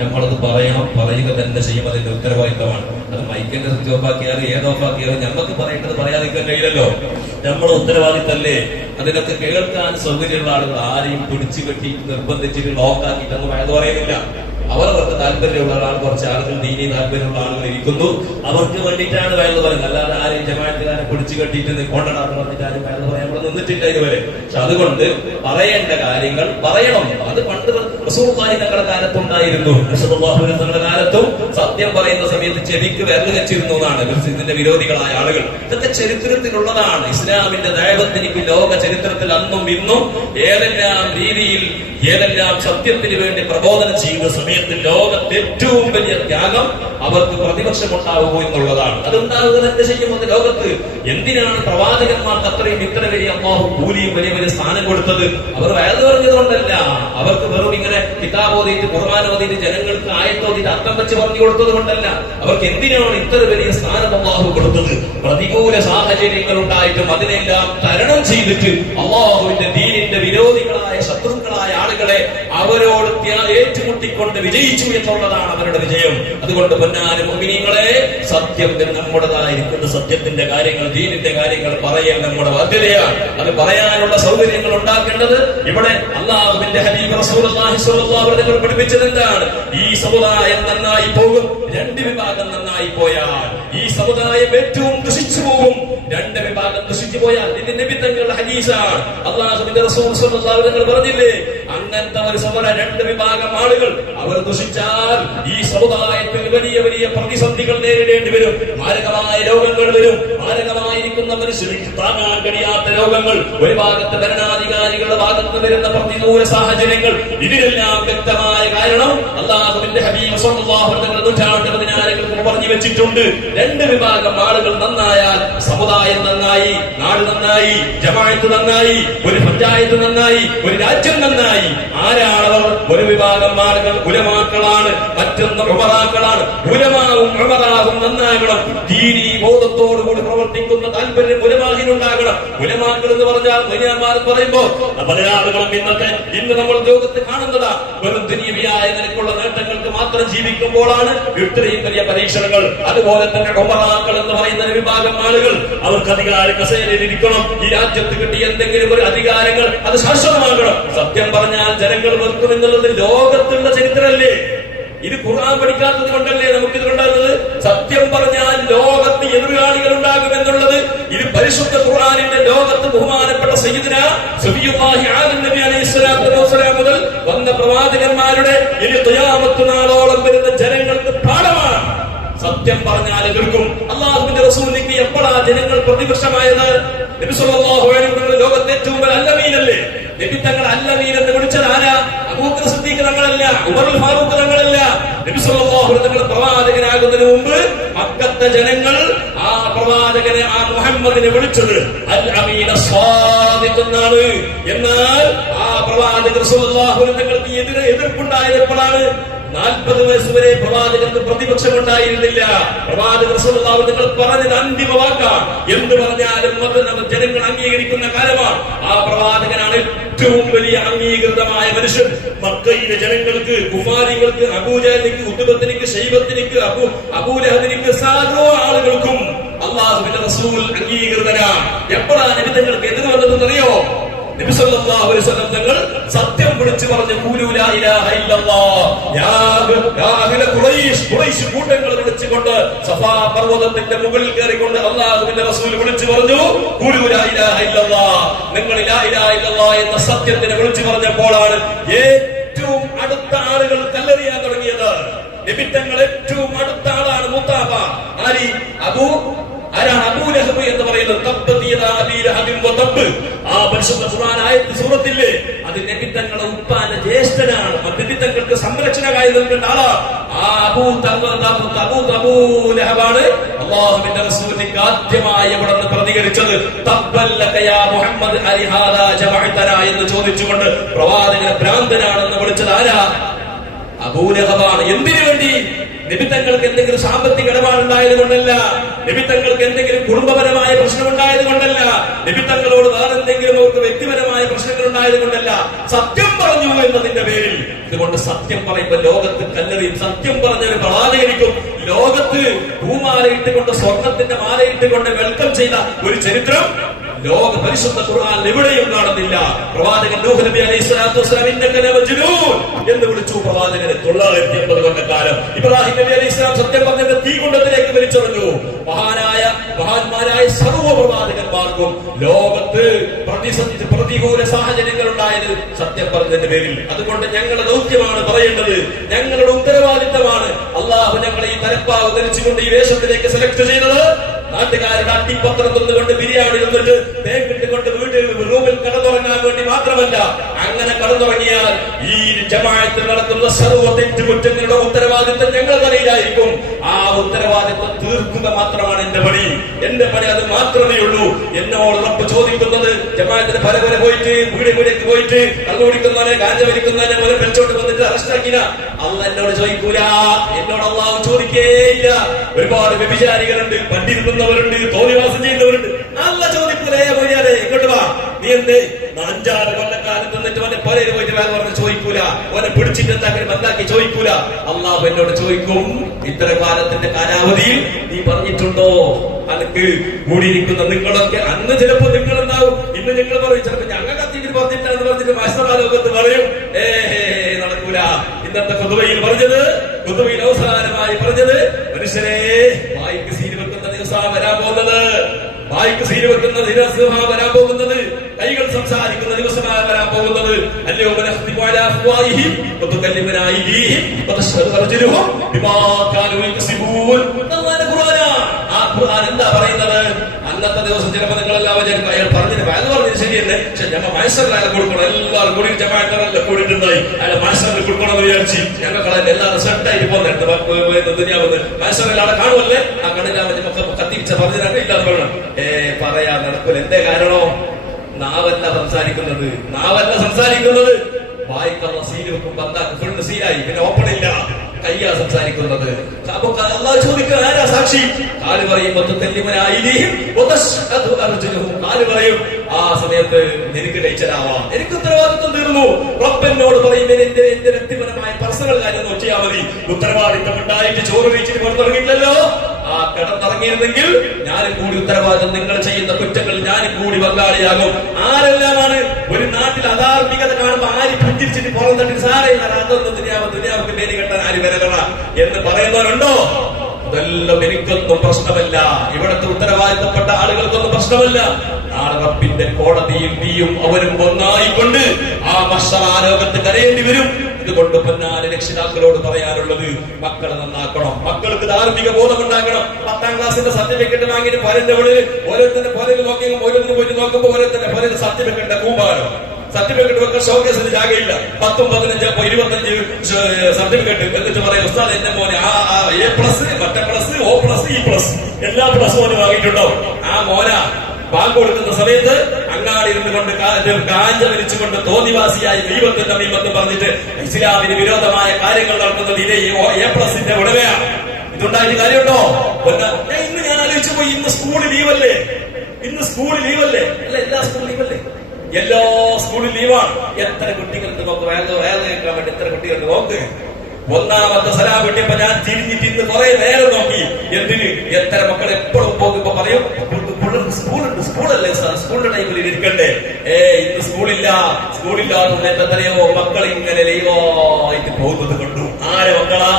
നമ്മളത് പറയണം പറയുക തന്നെ ചെയ്യും. അതിന്റെ ഉത്തരവാദിത്തമാണ് അത് മൈക്കിന്റെ സ്വിച്ച് ഓഫാക്കിയാലും ഏത് ഓഫാക്കിയാലും നമുക്ക് പറയേണ്ടത് പറയാതിരിക്കാൻ കഴിയില്ലല്ലോ. നമ്മുടെ ഉത്തരവാദിത്തല്ലേ? അതിനൊക്കെ കേൾക്കാൻ സൗകര്യമുള്ള ആളുകൾ ആരെയും പിടിച്ചു കെട്ടി നിർബന്ധിച്ചിട്ട് ലോക്കാക്കിയിട്ട് അങ്ങ് വയത് പറയുന്നില്ല. അവരവർക്ക് താല്പര്യമുള്ള ആൾ കുറച്ച് ആളുകൾ ദീനി താല്പര്യമുള്ള ആളുകൾ ഇരിക്കുന്നു. അവർക്ക് വേണ്ടിയിട്ടാണ് വയത് പറയുന്നത്. അല്ലാതെ ആരെയും ജമാഅത്തുകാരെ പിടിച്ചു കെട്ടിയിട്ട് കൊണ്ടാടാന്ന് പറഞ്ഞിട്ട് ആരും പറയാൻ ഇവിടെ നിന്നിട്ടില്ല ഇതുവരെ. പക്ഷെ അതുകൊണ്ട് പറയേണ്ട കാര്യങ്ങൾ പറയണം. അത് പണ്ട് റസൂലുള്ളാഹി തങ്ങളുടെ കാലത്തുണ്ടായിരുന്നു. തങ്ങളുടെ കാലത്തും സത്യം പറയുന്ന സമയത്ത് ചെവിക്ക് വിരൽ വെച്ചിരുന്നു എന്നാണ്. ഇതിന്റെ വിരോധികളായ ആളുകൾ. ഇതൊക്കെ ചരിത്രത്തിലുള്ളതാണ്. ഇസ്ലാമിന്റെ ദൈവത്തിനിക്ക് ലോക ചരിത്രത്തിൽ അന്നും ഇന്നും ഏതെല്ലാം രീതിയിൽ ഏതെല്ലാം സത്യത്തിന് വേണ്ടി പ്രബോധനം ചെയ്യുന്ന സമയത്ത് ലോകത്ത് ഏറ്റവും വലിയ ത്യാഗം അവർക്ക് പ്രതിപക്ഷം ഉണ്ടാവുമോ എന്നുള്ളതാണ്. അതുണ്ടാവുക തന്നെ ചെയ്യുമെന്ന് ലോകത്ത് എന്തിനാണ് പ്രവാചകന്മാർക്ക് അത്രയും ഇത്ര വലിയ അമ്മാവ് കൂലിയും വലിയ വലിയ സ്ഥാനം കൊടുത്തത്? അവർ വയത് പറഞ്ഞതുകൊണ്ടല്ല. അവർക്ക് വെറും ഇങ്ങനെ കിതാബ് ഓതിയിട്ട് ഖുർആൻ ഓതിയിട്ട് ജനങ്ങൾക്ക് ആയത്തോതിയിട്ട് അർത്ഥം വെച്ച് പറഞ്ഞു കൊടുത്തത് കൊണ്ടല്ല. അവർക്ക് എന്തിനാണ് ഇത്ര വലിയ സ്ഥാനം അമ്മാവ് കൊടുത്തത്? പ്രതികൂല സാഹചര്യങ്ങൾ ഉണ്ടായിട്ടും അതിനെല്ലാം തരണം ചെയ്തിട്ട് അള്ളാഹുവിന്റെ ദീനിന്റെ വിരോധികളായ ശത്രുക്കളായ ആളുകളെ അവരോട് ഏറ്റുമുട്ടിക്കൊണ്ട് വിജയിച്ചു എന്നുള്ളതാണ് അവരുടെ വിജയം. അതുകൊണ്ട് പൊന്നാന മുമിനിങ്ങളെ സത്യം നമ്മുടേതായിരിക്കുന്ന. സത്യത്തിന്റെ കാര്യങ്ങൾ ദീനിന്റെ കാര്യങ്ങൾ പറയാൻ നമ്മുടെ ബാധ്യതയാണ്. അത് പറയാനുള്ള സൗകര്യങ്ങൾ ഉണ്ടാക്കേണ്ടത് ഇവിടെ അള്ളാഹുവിന്റെ ഹബീബ് പഠിപ്പിച്ചത് എന്താണ്? ഈ സമുദായം നന്നായി പോകും രണ്ട് വിഭാഗം നന്നായി പോയാൽ ഈ സമുദായം ഏറ്റവും ദുഷിച്ചു പോകും. രണ്ട് വിഭാഗം നശിച്ചു പോയാൽ ഇതിന്റെ നിമിത്തങ്ങളുടെ ഹദീസാണ്. അള്ളാഹുവിന്റെ റസൂൽ സ്വല്ലല്ലാഹു അലൈഹി പറഞ്ഞില്ലേ അങ്ങനത്തെ ഒരു സമര രണ്ട് വിഭാഗം ആളുകൾ അവർ ദുഷിച്ചാൽ ഈ സമുദായത്തിന് വലിയ വലിയ പ്രതിസന്ധികൾ നേരിടേണ്ടി വരും. മാരകമായ രോഗങ്ങൾ വരും. മാരകമായിരിക്കുന്ന മനുഷ്യന് താങ്ങാൻ കഴിയാത്ത രോഗങ്ങൾ ഒരു ഭാഗത്ത് ഭരണാധികാരികളുടെ ഭാഗത്ത് വരുന്ന പ്രതികൂല സാഹചര്യങ്ങൾ. ഇതിനെല്ലാം വ്യക്തമായ കാരണം അള്ളാഹുവിന്റെ ഹബീബ് പറഞ്ഞു വെച്ചിട്ടുണ്ട്. രണ്ട് വിഭാഗം ആളുകൾ നന്നായാൽ സമുദായം നന്നായി നാട് നന്നായി ജമായത്ത് നന്നായി ഒരു പഞ്ചായത്ത് നന്നായി ഒരു രാജ്യം നന്നായി. ആരാണവർ ഒരു വിഭാഗം ആളുകൾ ഉലമാക്കളാണ് മറ്റൊന്ന് ഉമറാക്കളാണ്. ഉലമാവും ഉമറാവും നന്നാകണം. ദീനി ബോധത്തോടുകൂടി പ്രവർത്തിക്കുന്ന താല്പര്യം ഉലമാകിനുണ്ടാകണം ഉലമാക്കൾ എന്ന് പറഞ്ഞാൽ മര്യാദമാർ പറയുമ്പോ പല ആളുകളും ഇന്നത്തെ ഇന്ന് നമ്മൾ ലോകത്ത് കാണുന്നതാ. വെറും ദുനീവിയായ നിലക്കുള്ള നേട്ടങ്ങൾക്ക് മാത്രം ജീവിക്കുമ്പോഴാണ് ഇത്രയും വലിയ പരീക്ഷണങ്ങൾ. അതുപോലെ തന്നെ ഉമറാക്കൾ എന്ന് പറയുന്ന ഒരു വിഭാഗം ആളുകൾ അവർക്ക് അധികാര കസേരയിൽ ഇരിക്കണം. ഈ രാജ്യത്ത് കിട്ടിയ എന്തെങ്കിലും ഒരു അധികാരങ്ങൾ അത് ശാശ്വതമാകണം. സത്യം പറഞ്ഞാൽ ജനങ്ങൾ വെറുക്കും എന്നുള്ളത് ലോകത്തുള്ള ചരിത്രമല്ലേ? ഇത് ഖുർആൻ പഠിക്കാത്തത് കൊണ്ടല്ലേ നമുക്ക് ഇത് ഉണ്ടാകുന്നത് സത്യം പറഞ്ഞാൽ ലോകത്ത് എതിർകാളികൾ ഉണ്ടാകും എന്നുള്ളത് ഇത് പരിശുദ്ധ ഖുർആനിന്റെ ലോകത്ത് ബഹുമാനപ്പെട്ട സയ്യിദിന നബി അലൈഹി മുതൽ വന്ന പ്രവാചകന്മാരുടെ ഇനി നാളോളം വരുന്ന ജനങ്ങൾക്ക് പാഠമാണ്. സത്യം പറഞ്ഞാൽ എതിർക്കും. അള്ളാഹുവിന്റെ റസൂലിക്ക് എപ്പോഴാ ജനങ്ങൾ പ്രതിപക്ഷമായത്? നബി സല്ലല്ലാഹു ഏറ്റവും അല്ലമീനല്ലേ? നബി തങ്ങൾ അല്ലമീൻ എന്ന് വിളിച്ചത് ആരാ? അബൂബക്കർ സിദ്ദീഖ് തങ്ങളല്ല ഉമറുൽ ഫാറൂഖ് തങ്ങളല്ല. നബി സല്ലല്ലാഹു അലൈഹി വസല്ലം പ്രവാചകനാകുന്നതിന് മുമ്പ് മക്കത്തെ ജനങ്ങൾ ആ പ്രവാചകനെ ആ മുഹമ്മദിനെ വിളിച്ചത് അൽ അമീന സ്വാദിഖ് എന്നാണ്. എന്നാൽ ആ പ്രവാചകർ സല്ലല്ലാഹു അലൈഹി തങ്ങൾക്ക് എതിരെ എതിർപ്പുണ്ടായത് എപ്പോഴാണ് നാൽപ്പത് വയസ്സ് വരെ പ്രവാചകർക്ക് പ്രതിപക്ഷം ഉണ്ടായിരുന്നില്ല. പ്രവാചകർ നിങ്ങൾ പറഞ്ഞത് അന്തിമ വാക്കാണ്. എന്ത് പറഞ്ഞാലും അത് നമ്മൾ ജനങ്ങൾ അംഗീകരിക്കുന്ന കാലമാണ്. ആ പ്രവാചകനാണ് ഏറ്റവും വലിയ അംഗീകൃതമായ മനുഷ്യൻ. മക്കയിലെ ജനങ്ങൾക്ക് കുമാരികൾക്ക് അബൂജാലിക്ക് ഉദ്ദുബത്തിനിക്ക് ശൈവത്തിനിക്ക് അബു അബൂലഹബിനിക്ക് സാധോ ആളുകൾക്കും അള്ളാഹുവിന്റെ റസൂൽ അംഗീകൃതനാണ്. എപ്പോഴാണ് വന്നതെന്നറിയോ നബി സല്ലല്ലാഹു അലൈഹി വസല്ലം തങ്ങൾ സത്യം വിളിച്ചു പറഞ്ഞു കൂട്ടങ്ങൾ വിളിച്ചുകൊണ്ട് സഫാ പർവതത്തിന്റെ മുകളിൽ കയറിക്കൊണ്ട് അള്ളാഹുവിന്റെ റസൂൽ വിളിച്ചു പറഞ്ഞു നിങ്ങൾ എന്ന സത്യത്തിനെ വിളിച്ചു പറഞ്ഞപ്പോഴാണ് ഏറ്റവും അടുത്ത ആളുകൾ കല്ലെറിയാൻ തുടങ്ങിയത്. നിമിത്തങ്ങൾ ഏറ്റവും അടുത്ത ആളാണ് മുത്താബ ആരി അബൂ ആരാണ് അബൂലഹബ് എന്ന് പറയുന്നത്? ആ പരിശുദ്ധ ഖുർആൻ ആയത്ത് സൂറത്തില്ലേ അത് നബിത്തങ്ങളുടെ ഉപ്പാന്റെ ജ്യേഷ്ഠനാണ്. നബിത്തങ്ങൾക്ക് സംരക്ഷണമായി നിൽക്കേണ്ട ആളാണ് ആ അബൂ തബ് തബ് തബൂലഹബാണ് തബൂ അള്ളാഹുവിന്റെ റസൂലിക്ക് ആദ്യമായി അവിടെ നിന്ന് പ്രതികരിച്ചത്. മുഹമ്മദ് എന്ന് ചോദിച്ചുകൊണ്ട് പ്രവാചകനെ ഭ്രാന്തനാണെന്ന് വിളിച്ചത് ആരാ? അബൂലഹബാണ്. എന്തിനു വേണ്ടി? നിമിത്തങ്ങൾക്ക് എന്തെങ്കിലും സാമ്പത്തിക ഇടപാടുണ്ടായത് കൊണ്ടല്ല. നിമിത്തങ്ങൾക്ക് എന്തെങ്കിലും കുടുംബപരമായ പ്രശ്നമുണ്ടായത് കൊണ്ടല്ല. നിമിത്തങ്ങളോട് വേറെ എന്തെങ്കിലും അവർക്ക് വ്യക്തിപരമായ പ്രശ്നങ്ങൾ ഉണ്ടായത് കൊണ്ടല്ല. സത്യം പറഞ്ഞു എന്നതിന്റെ പേരിൽ. ഇതുകൊണ്ട് സത്യം പറയുമ്പോൾ ലോകത്ത് കല്ലെറിയും. സത്യം പറഞ്ഞൊരു പ്രവാചകനിക്കും ലോകത്ത് പൂമാലയിട്ടുകൊണ്ട് സ്വർണത്തിന്റെ മാലയിട്ടുകൊണ്ട് വെൽക്കം ചെയ്ത ഒരു ചരിത്രം ലോക പരിശുദ്ധ ഖുർആൻ എവിടെയും കാണുന്നില്ല പ്രവാചകൻ നൂഹ് നബി അലൈഹി സ്വലാത്തു വസ്സലാം ഇന്നക ലമജ്നൂൻ എന്ന് വിളിച്ചു പ്രവാചകനെ തൊള്ളായിരത്തി എൺപത് കൊല്ലക്കാലം ഇബ്രാഹിം നബി അലൈഹി സ്വലാം സത്യം പറഞ്ഞത് തീകുണ്ടത്തിലേക്ക് വലിച്ചെറിഞ്ഞു. മഹാനായ മഹാന്മാരായ സർവ ലോകത്ത് പ്രതിസന്ധി പ്രതികൂല സാഹചര്യങ്ങൾ ഉണ്ടായത് സത്യം പറഞ്ഞതിന്റെ പേരിൽ. അതുകൊണ്ട് ഞങ്ങളുടെ ദൗത്യമാണ് പറയേണ്ടത്. ഞങ്ങളുടെ ഉത്തരവാദിത്തമാണ് അള്ളാഹു ഞങ്ങളെ ഈ തലപ്പാവ് ധരിച്ചുകൊണ്ട് ഈ വേഷത്തിലേക്ക് സെലക്ട് ചെയ്തത്. നാട്ടുകാരുടെ അട്ടിപ്പത്രം തന്നുകൊണ്ട് ബിരിയാണി തന്നിട്ട് തേക്കിട്ടുകൊണ്ട് വീട്ടിൽ റൂമിൽ കടന്നുറങ്ങാൻ വേണ്ടി മാത്രമല്ല അങ്ങനെ കടന്നുറങ്ങിയാൽ ഈ ജമാഅത്തിൽ നടക്കുന്ന സർവ തെറ്റുകുറ്റങ്ങളുടെ ഉത്തരവാദിത്തം ഞങ്ങളുടെ തലയിലായിരിക്കും. ആ ഉത്തരവാദിത്തം തീർക്കുക മാത്രമാണ് എന്റെ പണി അത് മാത്രമേ ഉള്ളൂ. എന്നോട് ഉറപ്പ് ചോദിക്കുന്നത് ജമാത്തിന്റെ പല പല പോയിട്ട് വീട് വീടേക്ക് പോയിട്ട് കള്ളുകുടിക്കുന്നവനെ കാഞ്ച വലിക്കുന്നവനെ മുതൽ പെട്ടോട്ട് വന്നിട്ട് അറസ്റ്റ് അന്ന് എന്നോട് ചോദിക്കൂല. എന്നോട് അള്ളാഹു ചോദിക്കേയില്ല. ഒരുപാട് വ്യഭിചാരികളുണ്ട് പണ്ടിരുന്നവരുണ്ട് തോന്നിവാസം ചെയ്യുന്നവരുണ്ട്. നല്ല ചോദിക്കൂലേ പോയാലേ ഇങ്ങോട്ട് വാ. നീ എന്ത്? അഞ്ചാറ് കൊല്ലക്കാലത്ത് നിന്നിട്ട് അവനെ പല പോയിട്ട് വേറെ പറഞ്ഞ് ചോദിക്കൂല. അവനെ പിടിച്ചിട്ട് എന്താക്കി ബന്ധാക്കി ചോദിക്കൂല. അള്ളാഹു എന്നോട് ചോദിക്കും ഇത്ര കാലത്തിന്റെ കാലാവധിയിൽ നീ പറഞ്ഞിട്ടുണ്ടോ? അനക്ക് മൂടിയിരിക്കുന്ന നിങ്ങളൊക്കെ അന്ന് ചിലപ്പോ നിങ്ങൾ ഇന്ന് നിങ്ങൾ പറയും ചിലപ്പോ ഞങ്ങൾ കത്തിയിട്ട് പറഞ്ഞിട്ടാന്ന് പറഞ്ഞിട്ട് മത്സരാലോകത്ത് പറയും. ഏ നടക്കൂല. ഇന്നത്തെ കൊതുവയിൽ പറഞ്ഞത് കൊതുവയിൽ അവസാനമായി പറഞ്ഞത് മനുഷ്യരെ വായിക്ക് സീരി വെക്കുന്ന ദിവസമാണ് വരാൻ പോകുന്നത്. വായിക്ക് സീരി വെക്കുന്ന ദിവസമാണ് വരാൻ പോകുന്നത്. കൈകൾ സംസാരിക്കുന്ന ദിവസമാണ് വരാൻ പോകുന്നത്. അല്ലയോ വനഖ്തിമു ഖുർആൻ എന്താ പറയുന്നത്? അന്നത്തെ ദിവസം ചിലപ്പോൾ നിങ്ങളെല്ലാം വിചാരിക്കും അയാൾ പറഞ്ഞിട്ട് പറഞ്ഞത് ശരിയല്ലേ? പക്ഷെ ഞങ്ങൾ മത്സരം കൊടുക്കണം. എല്ലാവരും കൂടി ജമാക്കാരെല്ലാം കൂടിയിട്ടുണ്ടായി അയാൾ മത്സരം കൊടുക്കണം എന്ന് വിചാരിച്ച് ഞങ്ങൾക്ക് ദുനിയാവെന്ന് മത്സരം എല്ലാവരും കാണുമല്ലേ? ആ കണ്ണിലാ കത്തിച്ച പറഞ്ഞിട്ട് ഇല്ലാതെ പറയണം ഏ പറയാ നടക്കൂല. എന്തേ കാരണോ? നാവല്ല സംസാരിക്കുന്നത്. നാവല്ല സംസാരിക്കുന്നത്. വായിക്കുന്ന സീൽ വെക്കും എന്താ ഫുള്ള് സീലായി പിന്നെ ഓപ്പൺ ഇല്ല. കയ്യാ സംസാരിക്കുന്നത്. അപ്പൊ അള്ളാഹ് ചോദിക്കുക ആരാ സാക്ഷി? കാൽ പറയും കാൽ പറയും ആ സമയത്ത് നിനക്ക് എനിക്ക് ഉത്തരവാദിത്വം തീർന്നു. റബ്ബെന്നോട് പറയും എന്റെ എന്റെ വ്യക്തിപരമായ പേഴ്സണൽ കാര്യം മതി. ഉത്തരവാദിത്തം ഉണ്ടായിട്ട് ചോറ് കഴിച്ചിട്ട് പുറത്തിറങ്ങിയില്ലല്ലോ കിടന്നിറങ്ങിയിരുന്നെങ്കിൽ ഞാൻ കൂടി ഉത്തരവാദിത്തം നിങ്ങൾ ചെയ്യുന്ന കുറ്റങ്ങൾ ഞാൻ കൂടി പങ്കാളിയാകും. ആരെല്ലാമാണ് ഒരു നാട്ടിൽ അധാർമികത കാണുമ്പോൾ ആര് പുഞ്ചിരിച്ചിട്ട് പുറം തട്ടി സാറേ അതൊന്നും ദുനിയാവ് ദുനിയാവുക്ക് പേര് കെട്ടാൻ ആര് വരലറ എന്ന് പറയുന്നവരുണ്ടോ? അതെല്ലാം എനിക്കൊന്നും പ്രശ്നമല്ല. ഇവിടുത്തെ ഉത്തരവാദിത്തപ്പെട്ട ആളുകൾക്കൊന്നും പ്രശ്നമല്ല. നാളെ റബ്ബിന്റെ കോടതിയിൽ നീയും അവരും ഒന്നായിക്കൊണ്ട് ആ മഷറാലോകത്ത് കരയേണ്ടി വരും. ഇതുകൊണ്ട് പൊന്നാൽ രക്ഷിതാക്കളോട് പറയാനുള്ളത് മക്കളെ നന്നാക്കണം. മക്കൾക്ക് ധാർമ്മിക ബോധം ഉണ്ടാക്കണം പത്താം ക്ലാസ്സിന്റെ സർട്ടിഫിക്കറ്റ് വാങ്ങിയിട്ട് പോരന്റെ ഉള്ളിൽ ഓരോരുത്തരുടെ പോരയിൽ നോക്കി ഓരോരുത്തർ പോയിട്ട് നോക്കുമ്പോൾ ഓരോരുത്തരുടെ പോരയിൽ സർട്ടിഫിക്കറ്റിന്റെ കൂമ്പാരം. സർട്ടിഫിക്കറ്റ് വെക്കാൻ ഷോക്കേസിന് ജാഗയില്ല. പത്തും പതിനഞ്ച് ഇരുപത്തഞ്ച് സർട്ടിഫിക്കറ്റ് എന്നിട്ട് പറയാം ഉസ്താദ് എന്റെ മോനെ ആ എ പ്ലസ് മറ്റേ plus O plus E plus എല്ലാ പ്ലസ് മോനും വാങ്ങിയിട്ടുണ്ടോ ആ മോന ബാങ്ക് കൊടുക്കുന്ന സമയത്ത് അങ്ങാടിരുന്ന് കൊണ്ട് കാഞ്ച വലിച്ചുകൊണ്ട് തോന്നിവാസിയായി ദൈവത്തിന്റെ മീമത്ത് പറഞ്ഞിട്ട് ഇസ്ലാമിന് വിരോധമായ കാര്യങ്ങൾ നടത്തുന്നത് ഇതേ എ പ്ലസിന്റെ ഉടമയാണ്. ഇതുണ്ടായിട്ട് കാര്യമുണ്ടോ? ഞാൻ ഇന്ന് ഞാൻ ആലോചിച്ചു പോയി ഇന്ന് സ്കൂൾ ലീവല്ലേ? ഇന്ന് സ്കൂൾ ലീവല്ലേ? അല്ല എല്ലാ സ്കൂൾ ലീവല്ലേ? എല്ലാ സ്കൂളിൽ ലീവാണ്. എത്ര കുട്ടികൾക്ക് നോക്ക് വേഗം വേഗം കേൾക്കാൻ വേണ്ടി എത്ര കുട്ടികൾക്ക് നോക്ക്. ഒന്നാമത്തെ സലാം കിട്ടിയപ്പോ ഞാൻ തിരിഞ്ഞിട്ട് ഇന്ന് കുറെ നേരം നോക്കി. എന്തിന്? എത്ര മക്കൾ എപ്പോഴും പോകുമ്പോ പറയും പിള്ളേർക്ക് സ്കൂളുണ്ട് സ്കൂളല്ലേ സാർ? സ്കൂളിന്റെ ടൈമിൽ ഇരിക്കണ്ടേ. ഏ ഇന്ന് സ്കൂളില്ല. സ്കൂളില്ല എത്രയോ മക്കൾ ഇങ്ങനെ ലൈവായിട്ട് പോകുന്നത് കണ്ടു. ആരെ മക്കളാ?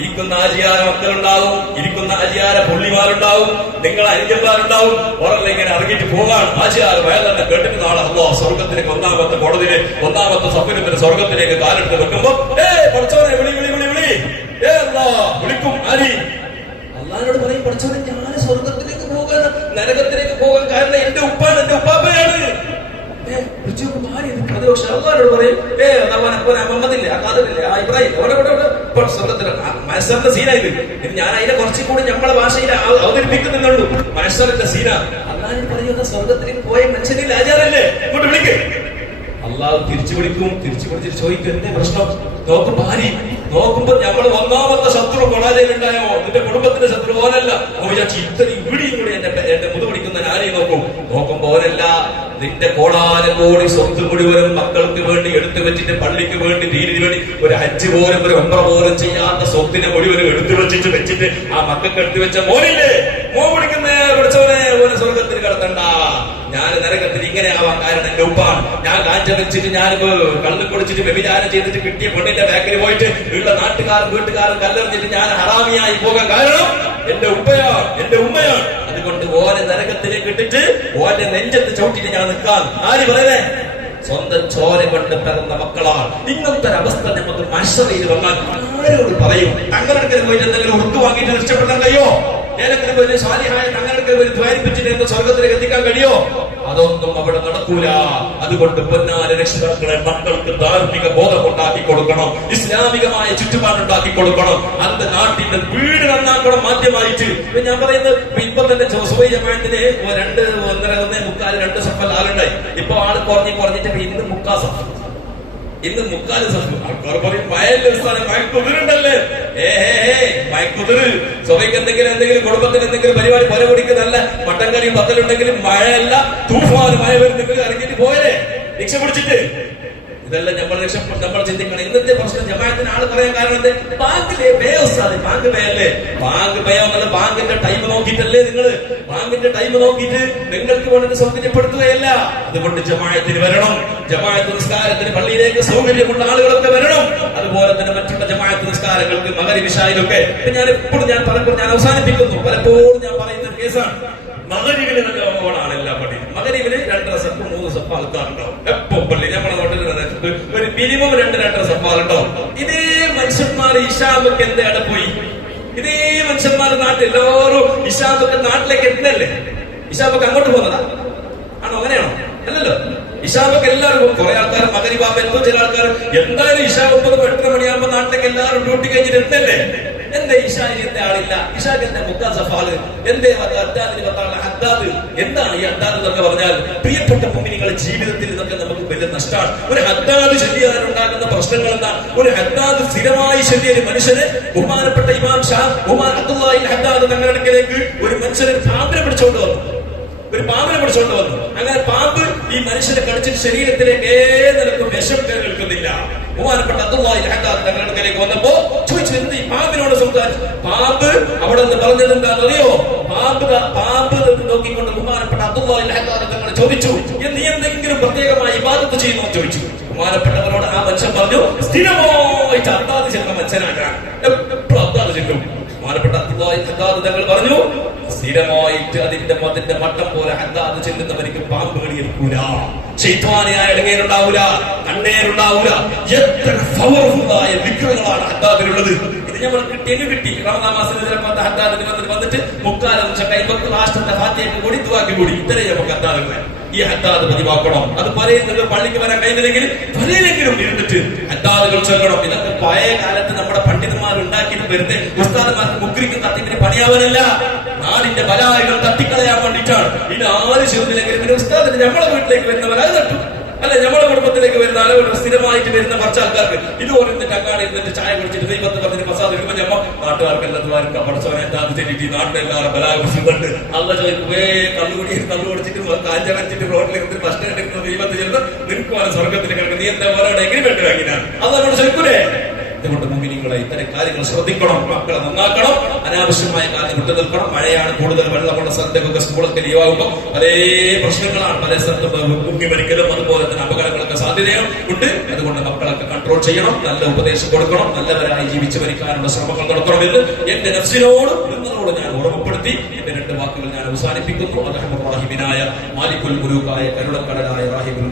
ഇരിക്കുന്ന ആചിയാര മക്കളുണ്ടാവും. ഇരിക്കുന്ന ആചിയാര പുള്ളിമാരുണ്ടാവും. നിങ്ങൾ അനുജന്മാരുണ്ടാവും. ഓരല്ല ഇങ്ങനെ ഇറങ്ങിയിട്ട് പോകാൻ ആചിയാർ വേദന കേട്ടിട്ട് നാളെ അല്ലോ സ്വർഗത്തിലേക്ക് ഒന്നാമത്തെ കോടതിയിലെ ഒന്നാമത്തെ സഫലത്തിന് സ്വർഗത്തിലേക്ക് കാലെടുത്ത് വെക്കുമ്പോ ഏ പഠിച്ചവനെ വിളി വിളി വിളി വിളി. ഏ അല്ലാ വിളിക്കും ആരി. അള്ളാഹിനോട് പറയും പഠിച്ചവനെ ഞാൻ സ്വർഗത്തിലേക്ക് പോകാൻ നരകത്തിലേക്ക് പോകാൻ കാരണം എന്റെ ഉപ്പാണ് എന്റെ ഉപ്പാപ്പയാണ്. പ്രതിപക്ഷം അള്ളാഹിനോട് പറയും ഏ അവൻ അപ്പൻ അമ്മദില്ലേ ആ ഇബ്രാഹിം അവിടെ അവിടെ ഇവിടെ ഇപ്പോൾ സ്വർഗത്തിൽ മത്സരത്തിന്റെ ഞാൻ അതിനെ കുറച്ചും കൂടി നമ്മളെ ഭാഷയിൽ അവ- അവതരിപ്പിക്കുന്നുള്ളൂ. മത്സരത്തിന്റെ സീന. അള്ളാഹിന് പറയുന്ന സ്വർഗത്തിലേക്ക് പോയ മനുഷ്യനിൽ ആചാരല്ലേ? ഇങ്ങോട്ട് വിളിക്ക്. അള്ളാഹു തിരിച്ചു വിളിക്കും തിരിച്ചു വിളിച്ചിട്ട് ചോദിക്കും എന്തേ പ്രശ്നം? നോക്ക് ഭാര്യ. നോക്കുമ്പോ നമ്മൾ ഒന്നാമത്തെ ശത്രു പരാജയമുണ്ടായോ നിന്റെ കുടുംബത്തിന്റെ ശത്രു ഓനല്ല ഓ വിചാരിച്ചു ഇത്രയും ഇവിടെയും കൂടി എന്റെ എന്റെ മുതുപിടിക്കുന്ന ആരെയും നോക്കും. നോക്കുമ്പോ ഓനല്ല നിന്റെ കോടാനും കോടി സ്വത്ത് മുഴുവനും മക്കൾക്ക് വേണ്ടി എടുത്തു വെച്ചിട്ട് പള്ളിക്ക് വേണ്ടി ദീനിന് വേണ്ടി ഒരു ഹജ്ജ് പോലും ഒരു ഒമ്പ പോലും ചെയ്യാത്ത സ്വത്തിനെ മുഴുവനും എടുത്തു വെച്ചിട്ട് വെച്ചിട്ട് ആ മക്കൾക്ക് എടുത്തു വെച്ച മോനില്ലേ? മോ പിടിക്കുന്നേ പിടിച്ചവനെ ഓനെ ഞാൻ നരകത്തിൽ ഇങ്ങനെ ആവാൻ കാരണം എന്റെ ഉപ്പാണ് ഞാൻ കാഞ്ച വെച്ചിട്ട് ഞാൻ കള്ളു കുടിച്ചിട്ട് വ്യഭിചാരം ചെയ്തിട്ട് കിട്ടിയ പെണ്ണിന്റെ ബാക്കിൽ പോയിട്ട് ഉള്ള നാട്ടുകാരും വീട്ടുകാരും കല്ലെറിഞ്ഞിട്ട് ഞാൻ ഹറാമിയായി പോകാൻ കാരണം എന്റെ ഉപ്പയാണ് എന്റെ ഉമ്മയാണ് അതുകൊണ്ട് ഓനെ നരകത്തിലേക്ക് ഇട്ടിട്ട് ഓന്റെ നെഞ്ചത്ത് ചവിട്ടിട്ട് ഞാൻ നിൽക്കാൻ ആര് പറയുന്നേ സ്വന്തം ചോര കൊണ്ട് പിറന്ന മക്കളാണ്. ഇങ്ങനത്തെ ഒരു അവസ്ഥ നമുക്ക് മനുഷ്യതയിൽ വന്നാൽ ആരോട് പറയും? തങ്ങളുടെ പോയിട്ട് എന്തെങ്കിലും ഉറുത്തു വാങ്ങിയിട്ട് രക്ഷപ്പെടാൻ കഴിയോ? ഏതെങ്കിലും ഒരു സാലിഹായ തങ്ങൾക്ക് ഒരു ധ്വാനിപ്പിച്ചിട്ട് എന്റെ സ്വർഗത്തിലേക്ക് എത്തിക്കാൻ കഴിയോ? അതൊന്നും അവിടെ നടക്കൂല. അതുകൊണ്ട് പൊന്നാല രക്ഷിതാക്കളെ മക്കൾക്ക് ധാർമ്മിക ബോധം ഉണ്ടാക്കി കൊടുക്കണം. ഇസ്ലാമികമായ ചുറ്റുപാടുണ്ടാക്കി കൊടുക്കണം അത് നാട്ടിന്റെ വീട് നന്നാക്കണം മാധ്യമായിട്ട് ഞാൻ പറയുന്നത് ഇപ്പൊ തന്നെ സുബൈ ജമാഅത്തിന് രണ്ട് ഒന്നര ഒന്നേ മുക്കാൽ രണ്ട് സഫൽ ആളുണ്ടായി. ഇപ്പൊ ആൾ കുറഞ്ഞ് കുറഞ്ഞിട്ട് ഇന്ന് മുക്കാ സഫൽ ഇന്ന് മുക്കാൽ ആൾക്കാർ പറയും വയലിന്റെ സ്ഥാനം മയക്കുതിരുണ്ടല്ലേ ഏ മയക്കുതിര് സുബൈക്ക് എന്തെങ്കിലും എന്തെങ്കിലും കുടുംബത്തിന് എന്തെങ്കിലും പരിപാടി പല കുടിക്കുന്നല്ല മട്ടൻ കറിയും പത്തലുണ്ടെങ്കിലും മഴയല്ല. തൂഫാന് മഴ വരുന്നെങ്കിൽ ഇറങ്ങിയിട്ട് പോയല്ലേ രക്ഷ പിടിച്ചിട്ട് ഇതെല്ലാം നമ്മൾ രക്ഷപ്പെട്ട് നമ്മൾ ചിന്തിക്കണം ഇന്നത്തെ പ്രശ്നം ജമാഅത്തിന് ആൾ പറയാൻ കാരണം ബാങ്കിലെ ഉസ്താദ് ബാങ്ക് ബേല്ലേ ബാങ്ക് പേ ബാങ്കിന്റെ ടൈം നോക്കിയിട്ടല്ലേ നിങ്ങൾ ബാങ്കിന്റെ ടൈം നോക്കിയിട്ട് നിങ്ങൾക്ക് വേണ്ടി സൗകര്യപ്പെടുത്തുകയല്ല. അതുകൊണ്ട് ജമാഅത്തിന് വരണം. ജമാഅത്ത് നിസ്കാരത്തിന് പള്ളിയിലേക്ക് സൗകര്യമുള്ള ആളുകളൊക്കെ വരണം. അതുപോലെ തന്നെ മറ്റുള്ള ജമാഅത്ത് നിസ്കാരങ്ങൾക്ക് മകരി വിഷായിലൊക്കെ ഞാൻ എപ്പോഴും ഞാൻ പലപ്പോഴും ഞാൻ അവസാനിപ്പിക്കുന്നു. പലപ്പോഴും ഞാൻ പറയുന്ന കേസാണ്. മകരിവിന് നല്ല ഓണാണ് എല്ലാ പള്ളിയും മകരിവിന് രണ്ടര സപ്പ് മൂന്ന് സപ്പ് ആൾക്കാരുണ്ടാവും. എപ്പോ പള്ളി? നമ്മുടെ നാട്ടിൽ ഒരു മിനിമം രണ്ട് രണ്ടര സപ്പ് ആളുണ്ടാവും. ഇതേ മനുഷ്യന്മാർ ഇഷാബൊക്കെ എന്താണ് പോയി? ഇതേ മനുഷ്യന്മാർ നാട്ടിൽ എല്ലാവരും ഇഷാബൊക്കെ നാട്ടിലേക്ക് എത്തുന്നല്ലേ? ഇഷാബൊക്കെ അങ്ങോട്ട് പോകുന്നതാ? ആണോ അങ്ങനെയാണോ? അല്ലല്ലോ. ഇഷാബൊക്കെ എല്ലാവരും കുറെ ആൾക്കാർ മകരിബാബ് എന്തോ ചില ആൾക്കാർ എന്തായാലും ഇഷാ ഒമ്പത് എട്ടര മണിയാകുമ്പോ നാട്ടിലേക്ക് എല്ലാവരും ഡ്യൂട്ടി കഴിഞ്ഞിട്ട് എത്തല്ലേ? എന്റെ ഇഷാരിയത്തെ ആളില്ല? ഇഷാക്ക് മുത്താസഫാൽ എന്റെ അദ്ദാദിന് പത്താണ് ഹദ്ദാദ് എന്താണ് ഈ അദ്ദാദ് എന്നൊക്കെ പറഞ്ഞാൽ പ്രിയപ്പെട്ട ഭൂമിനികളെ ജീവിതത്തിൽ ഇതൊക്കെ നമുക്ക് വലിയ നഷ്ടമാണ് ഒരു ഹദ്ദാദ് ശല്യാൻ ഉണ്ടാകുന്ന പ്രശ്നങ്ങൾ എന്താ ഒരു ഹദ്ദാദ് സ്ഥിരമായി ശല്യ ഒരു മനുഷ്യന് ബഹുമാനപ്പെട്ട ഇമാം ഷാ ബഹുമാൻ അബ്ദുല്ലാഹി ഹദ്ദാദ് തങ്ങളുടെ അടുക്കലേക്ക് ഒരു മനുഷ്യന് പാമ്പിനെ പിടിച്ചോണ്ട് വന്നു. ഒരു പാമ്പിനെ പിടിച്ചോണ്ട് വന്നു. അങ്ങനെ പാമ്പ് ഈ മനുഷ്യനെ കടിച്ചിട്ട് ശരീരത്തിലേക്ക് ഏതൊക്കെ വിഷം കേൾക്കുന്നില്ല ബഹുമാനപ്പെട്ട അബ്ദുല്ലാഹി ഹദ്ദാദ് തങ്ങളുടെ വന്നപ്പോ എന്ത് പാമ്പിനോട് സംസാരിച്ചു. പാമ്പ് അവിടെ നിന്ന് പറഞ്ഞത് എന്താണെന്നറിയോ പാമ്പ് പാമ്പ് നോക്കിക്കൊണ്ട് ബഹുമാനപ്പെട്ട അബ്ദുള്ള ചോദിച്ചു. "എന്ന് നീ എന്തെങ്കിലും പ്രത്യേകമായി ഇബാദത്ത് ചെയ്യുമോ ചോദിച്ചു. ബഹുമാനപ്പെട്ടവരോട് ആ മനുഷ്യൻ പറഞ്ഞു സ്ഥിരമായിട്ട് അബ്ദാദ് ചെന്ന മനുഷ്യനാകാൻ എപ്പോഴും അബ്ദാദ് ചെല്ലും ബഹുമാനപ്പെട്ട തങ്ങൾ പറഞ്ഞു. സ്ഥിരമായിട്ട് അതിന്റെ മതിന്റെ മട്ടം പോലെ അത് ചെല്ലുന്നവർക്ക് പാമ്പ് കളിയേൽക്കൂല ശൈത്വാനിയായ ഇടങ്ങേരുണ്ടാവൂല. കണ്ണേരുണ്ടാവൂല. എത്ര പവർഫുള്ളായ വിഗ്രഹങ്ങളാണ് കിട്ടിയെങ്കിൽ കിട്ടി. ഈ പതിവാക്കണം. അത് പഴയ കാലത്ത് നമ്മുടെ പണ്ഡിതന്മാർ ഉണ്ടാക്കിയിട്ട് വെറുതെ ഉസ്താദന്മാർക്ക് മുക്രിക്കും തട്ടിപ്പിന് പണിയാവാനല്ല. നാടിന്റെ ബലായികൾ തട്ടിക്കളയാൻ വേണ്ടിയിട്ടാണ്. ഇത് ആര് ചെറുതിലെങ്കിലും പിന്നെ ഉസ്താദിന് നമ്മളെ വീട്ടിലേക്ക് വരുന്നവർ അത് തട്ടും. അല്ല നമ്മളെ കുടുംബത്തിലേക്ക് വരുന്ന ആളുകൾ സ്ഥിരമായിട്ട് വരുന്ന കുറച്ച് ആൾക്കാർക്ക് ഇത് ഓരോന്നിട്ട് അങ്ങാടി ഇരുന്നിട്ട് ചായ കുടിച്ചിട്ട് ദൈവത്തെ പറഞ്ഞിട്ട് പ്രസാദം എടുക്കുമ്പോൾ ഞമ്മ നാട്ടുകാർക്ക് ദ്വാരക്ക പഠിച്ചവനെ എന്താ തെറ്റിട്ട് നാട്ടിലെല്ലാവരും ബലാകുണ്ട് അല്ല ചോദിക്കുവേ കള്ളുകുടി കള്ളു കുടിച്ചിട്ട് കാഞ്ച വരച്ചിട്ട് റോഡിൽ ഇരുന്നിട്ട് ഭക്ഷണം എടുക്കുന്ന ദൈവത്തെ ചെന്ന് നിൽക്കുവാൻ സ്വർഗത്തിൽ കിടക്കുന്നത് നീ എന്താ വേറെ എഗ്രിമെന്റ് വാങ്ങിനാണ് അത് നമ്മൾ ചോദിക്കൂലേ? അതുകൊണ്ട് മുമ്പിനിങ്ങളെ ഇത്തരം കാര്യങ്ങൾ ശ്രദ്ധിക്കണം മക്കളെ നന്നാക്കണം അനാവശ്യമായ കാര്യം വിട്ടു നിൽക്കണം മഴയാണ് കൂടുതൽ വെള്ളമുള്ള സ്ഥലത്തേക്കൊക്കെ സ്കൂളൊക്കെ ലീവാകുമ്പോൾ പല പ്രശ്നങ്ങളാണ്. പല സ്ഥലത്തും മുങ്ങി മരിക്കലും അതുപോലെ തന്നെ അപകടങ്ങളൊക്കെ സാധ്യതയും ഉണ്ട്. അതുകൊണ്ട് മക്കളൊക്കെ കൺട്രോൾ ചെയ്യണം നല്ല ഉപദേശം കൊടുക്കണം നല്ലവരായി ജീവിച്ചു മരിക്കാനുള്ള ശ്രമങ്ങൾ നടത്തണമെന്ന് എന്റെ നഫ്സിനോട് നിങ്ങളോട് ഞാൻ ഓർമ്മപ്പെടുത്തി എന്റെ രണ്ട് വാക്കുകൾ ഞാൻ അവസാനിപ്പിക്കുന്നു. അദ്ദേഹം അലഹമുറാഹിമിനായ മാലിക്കുൽ ഗുരുക്കായ കരുളക്കടലായ റാഹിബുൽ